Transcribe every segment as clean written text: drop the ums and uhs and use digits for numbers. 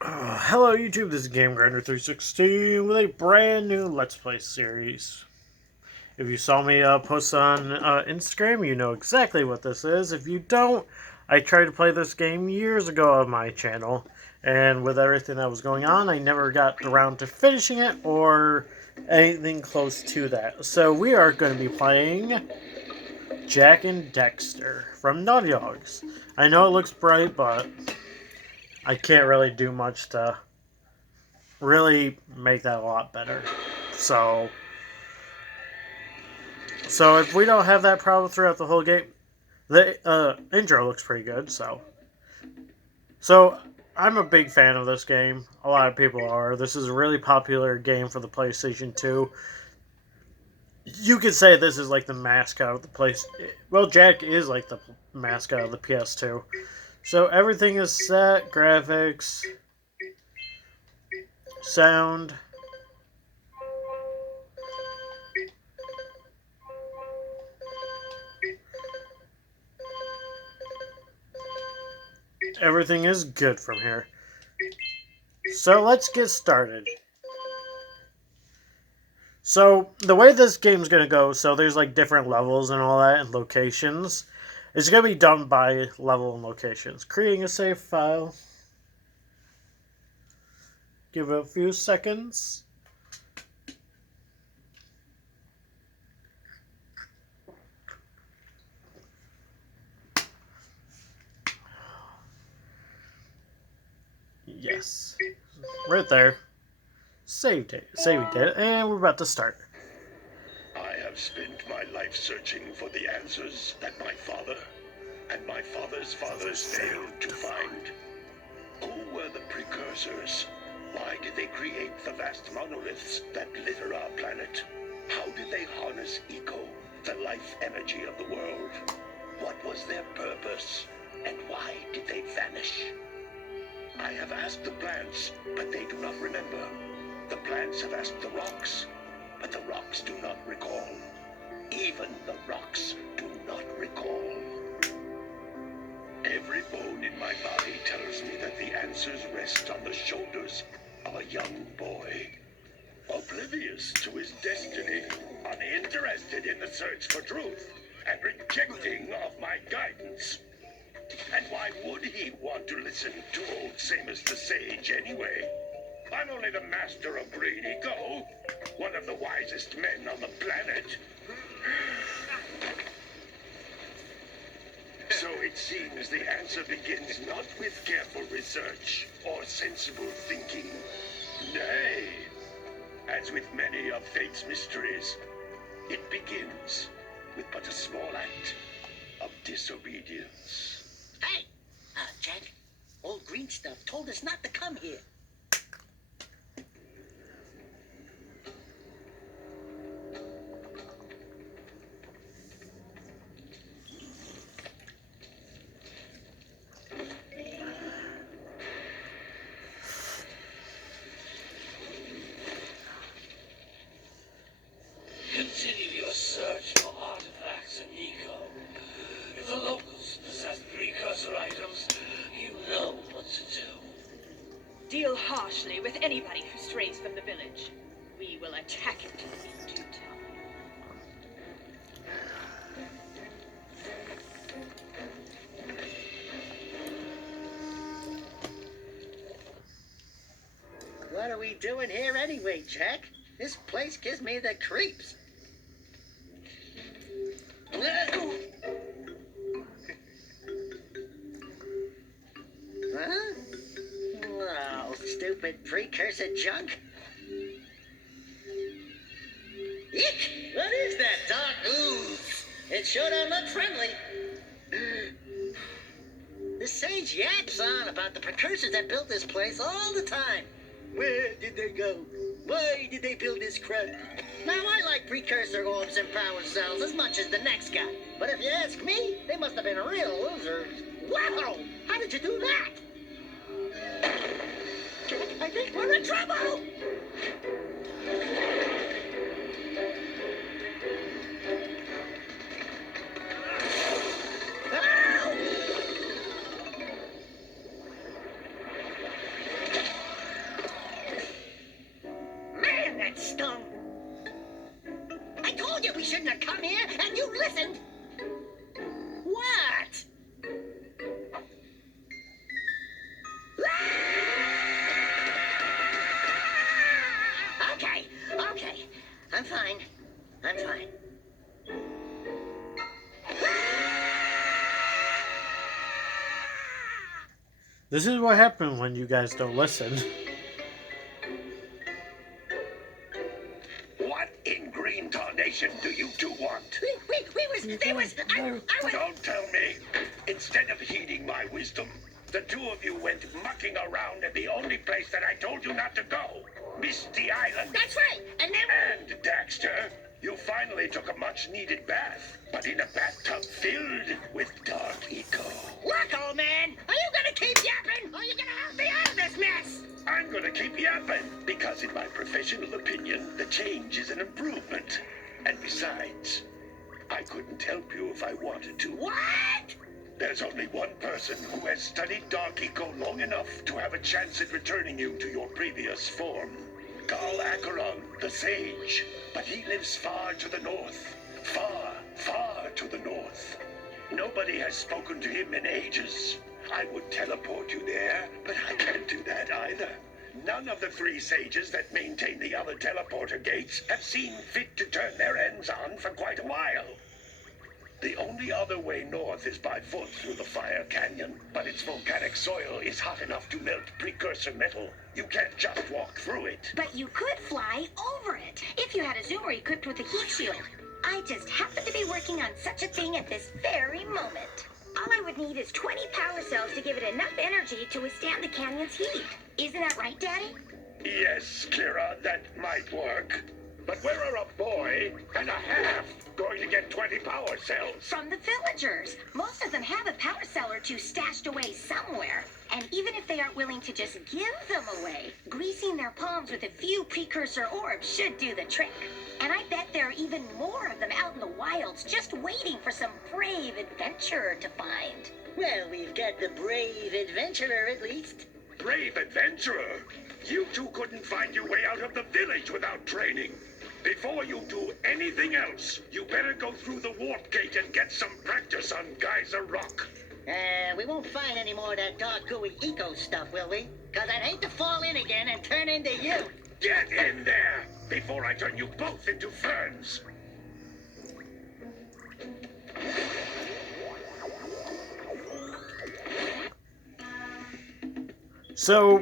Hello YouTube, this is GameGrinder316 with a brand new Let's Play series. If you saw me post on Instagram, you know exactly what this is. If you don't, I tried to play this game years ago on my channel, and with everything that was going on, I never got around to finishing it or anything close to that. So we are going to be playing Jak and Daxter from Naughty Dogs. I know it looks bright, but I can't really do much to really make that a lot better. So, so if we don't have that problem throughout the whole game, the intro looks pretty good. So I'm a big fan of this game. A lot of people are. This is a really popular game for the PlayStation 2. You could say this is like the mascot of the place. Well, Jak is like the mascot of the PS2. So everything is set, graphics, sound. Everything is good from here. So let's get started. So the way this game's gonna go, so there's like different levels and all that and locations. It's gonna be done by level and locations. Creating a save file. Give it a few seconds. Yes. Right there. Saved it. Saved it. And we're about to start. I have spent my life searching for the answers that my father and my father's fathers failed to find. Who were the Precursors? Why did they create the vast monoliths that litter our planet? How did they harness eco, the life energy of the world? What was their purpose? And why did they vanish? I have asked the plants, but they do not remember. The plants have asked the rocks, but the rocks do not recall. Even the rocks do not recall. Every bone in my body tells me that the answers rest on the shoulders of a young boy. Oblivious to his destiny, uninterested in the search for truth, and rejecting of my guidance. And why would he want to listen to old Samus the Sage anyway? I'm only the master of greed ego, one of the wisest men on the planet. So it seems the answer begins not with careful research or sensible thinking. Nay, as with many of fate's mysteries, it begins with but a small act of disobedience. Hey, Jak, old green stuff told us not to come here. Continue your search for artifacts and eco. If the locals possess precursor items, you know what to do. Deal harshly with anybody who strays from the village. We will attack it in due time. What are we doing here anyway, Jak? This place gives me the creeps. Huh? Oh, stupid precursor junk. Eek! What is that dark ooze? It sure don't look friendly. The sage yaps on about the precursors that built this place all the time. Where did they go? Why did they build this crap? Now, I like precursor orbs and power cells as much as the next guy. But if you ask me, they must have been real losers. Wow! How did you do that? I think we're in trouble! Ow! This is what happens when you guys don't listen. What in green tarnation do you two want? Don't tell me. Instead of heeding my wisdom, the two of you went mucking around at the only place that I told you not to go. Misty Island. That's right. And then And Daxter, you finally took a much-needed bath, but in a bathtub filled with dark eco. look, old man. Are you gonna keep yapping? Or are you gonna help me out of this mess? I'm gonna keep yapping, because in my professional opinion, the change is an improvement. And besides, I couldn't help you if I wanted to. What? There's only one person who has studied Dark Eco long enough to have a chance at returning you to your previous form. Gal Acheron, the Sage. But he lives far to the north. Far, far to the north. Nobody has spoken to him in ages. I would teleport you there, but I can't do that either. None of the three sages that maintain the other teleporter gates have seen fit to turn their ends on for quite a while. The only other way north is by foot through the Fire Canyon, but its volcanic soil is hot enough to melt precursor metal. You can't just walk through it. But you could fly over it if you had a zoomer equipped with a heat shield. I just happen to be working on such a thing at this very moment. All I would need is 20 power cells to give it enough energy to withstand the canyon's heat. Isn't that right, Daddy? Yes, Kira, that might work. But where are a boy and a half going to get 20 power cells? From the villagers. Most of them have a power cell or two stashed away somewhere. And even if they aren't willing to just give them away, greasing their palms with a few precursor orbs should do the trick. And I bet there are even more of them out in the wilds just waiting for some brave adventurer to find. Well, we've got the brave adventurer at least. Brave adventurer! You two couldn't find your way out of the village without training. Before you do anything else, you better go through the warp gate and get some practice on Geyser Rock. We won't find any more of that dark gooey eco stuff, will we? Cause I'd hate to fall in again and turn into you. Get in there before I turn you both into ferns. So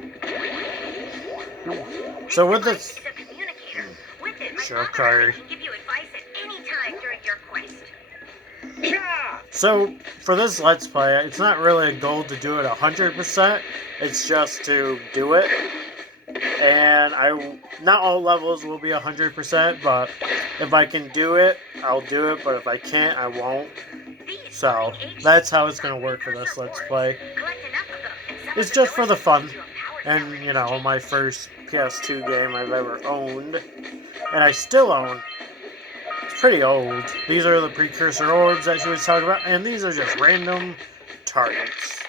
with this, It's a communicator. With it, my Sure, operator Carter. can give you advice at any time during your quest. so for this Let's Play, it's not really a goal to do it 100%. It's just to do it. And not all levels will be 100%, but if I can do it, I'll do it. But if I can't, I won't. So that's how it's gonna work for this Let's Play. It's just for the fun. And, you know, my first PS2 game I've ever owned. And I still own. It's pretty old. These are the precursor orbs that she was talking about. And these are just random targets.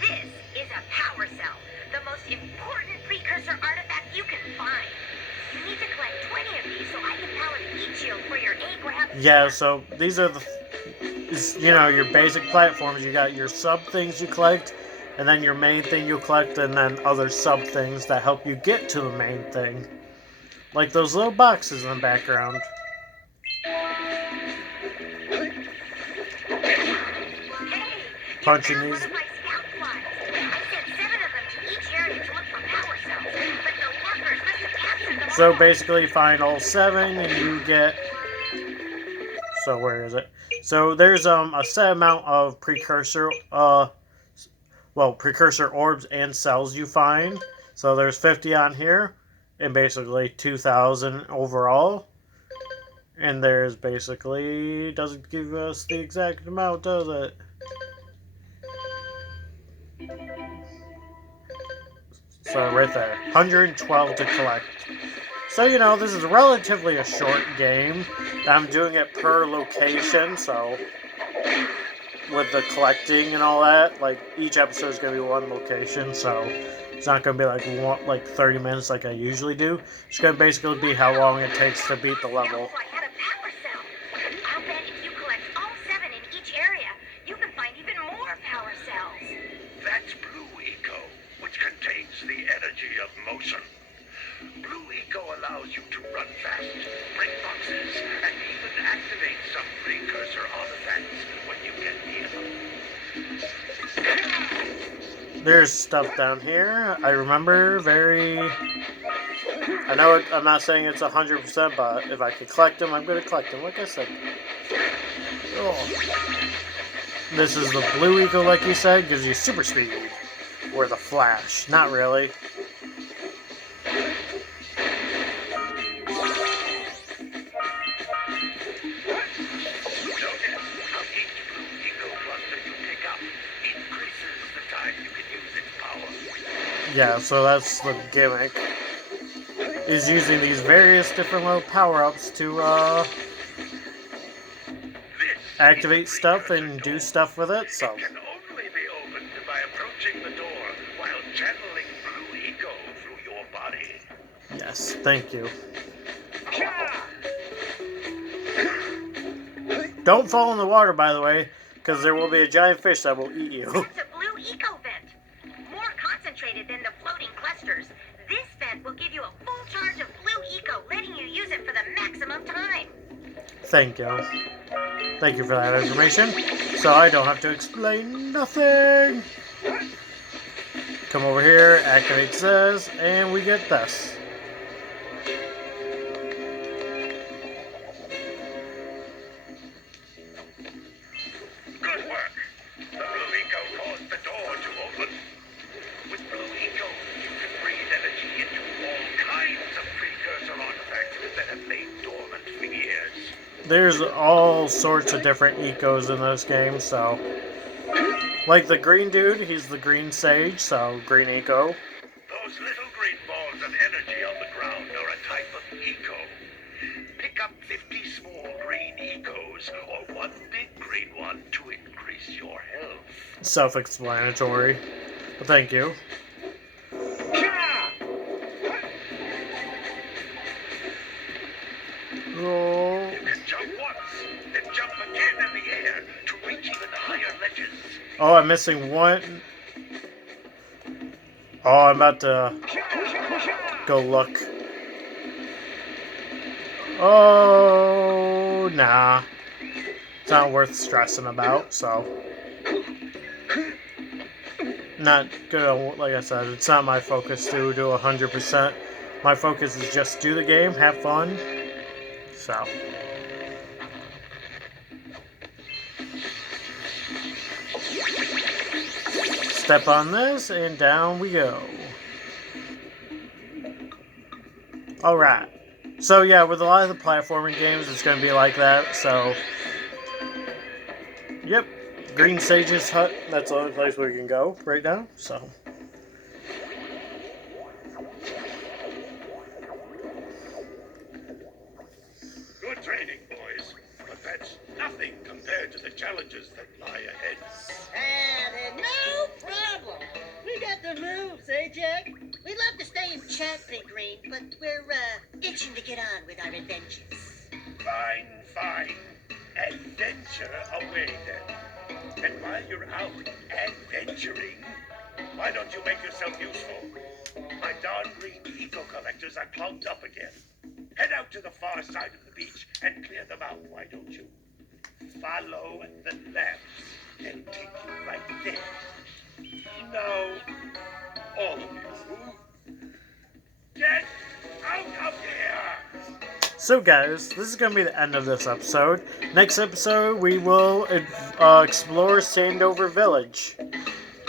This is a power cell, the most important precursor artifact you can find. You need to collect 20 of these so I can power the heat shield for your A-grab. Yeah, so these are your basic platforms. You got your sub things you collect, and then your main thing you collect, and then other sub things that help you get to the main thing. Like those little boxes in the background. Punching these. One of my scout flies. I sent 7 of them to each area to look for power cells, but the workers must have captured them So all. basically you find all 7 and you get... So where is it? So there's a set amount of precursor precursor orbs and cells you find. So there's 50 on here and basically 2,000 overall. And there's basically, doesn't give us the exact amount, does it? So right there, 112 to collect. So, you know, this is relatively a short game. I'm doing it per location, so with the collecting and all that, like each episode is going to be one location, so it's not going to be like 30 minutes like I usually do. It's going to basically be how long it takes to beat the level. I had a power cell. I'll bet if you collect all 7 in each area, you can find even more power cells. That's Blue Eco, which contains the energy of motion. Blue Eco allows you to run fast, break boxes, and even activate some precursor artifacts when you get near them. There's stuff down here. I remember I know I'm not saying it's 100%, but if I could collect them, I'm going to collect them. Like I said. Oh. This is the blue eagle, like you said, gives you super speed. Or the flash. Not really. Yeah, so that's the gimmick. Is using these various different little power-ups to activate stuff and do stuff with it, so. It can only be opened by approaching the door while channeling blue eco through your body. Yes, thank you. Don't fall in the water, by the way, because there will be a giant fish that will eat you. That's a blue eco vent. More concentrated than the floating clusters. This vent will give you a full charge of blue eco, letting you use it for the maximum time. Thank you. Thank you for that information. So I don't have to explain nothing. Come over here, activate this, and we get this. Good work. The blue eco caused the door to open. With blue eco, you can breathe energy into all kinds of precursor artifacts that have lain dormant for years. There's all sorts of different ecos in this game, so. Like the green dude, he's the green sage, so green eco. Those little green balls of energy on the ground are a type of eco. Pick up 50 small green ecos or one big green one to increase your health. Self-explanatory. But thank you. Oh. You can jump once, then jump again in the air to reach even higher ledges. Oh, I'm missing one. Oh, I'm about to go look. Oh, nah. It's not worth stressing about, so. Not good, like I said, it's not my focus to do 100%. My focus is just do the game, have fun. So. Step on this, and down we go. Alright. So yeah, with a lot of the platforming games, it's going to be like that, so. Yep. Green Sage's hut, that's the only place we can go right now, so. Good training, boys, but that's nothing compared to the challenges that lie ahead. And no problem. We got the moves, eh, Jack? We'd love to stay and chat, Big Green, but we're itching to get on with our adventures. Fine, fine. Adventure away then. And while you're out adventuring, why don't you make yourself useful? My darn green eco collectors are clogged up again. Head out to the far side of the beach and clear them out, why don't you? Follow the lamps. They'll take you right there. Now, all of you, get out of here! So guys, this is going to be the end of this episode. Next episode, we will explore Sandover Village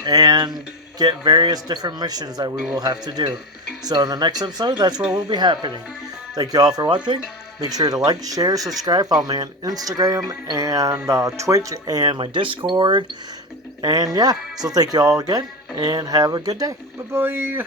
and get various different missions that we will have to do. So in the next episode, that's what will be happening. Thank you all for watching. Make sure to like, share, subscribe, follow me on Instagram and Twitch and my Discord. And yeah, so thank you all again, and have a good day. Bye-bye.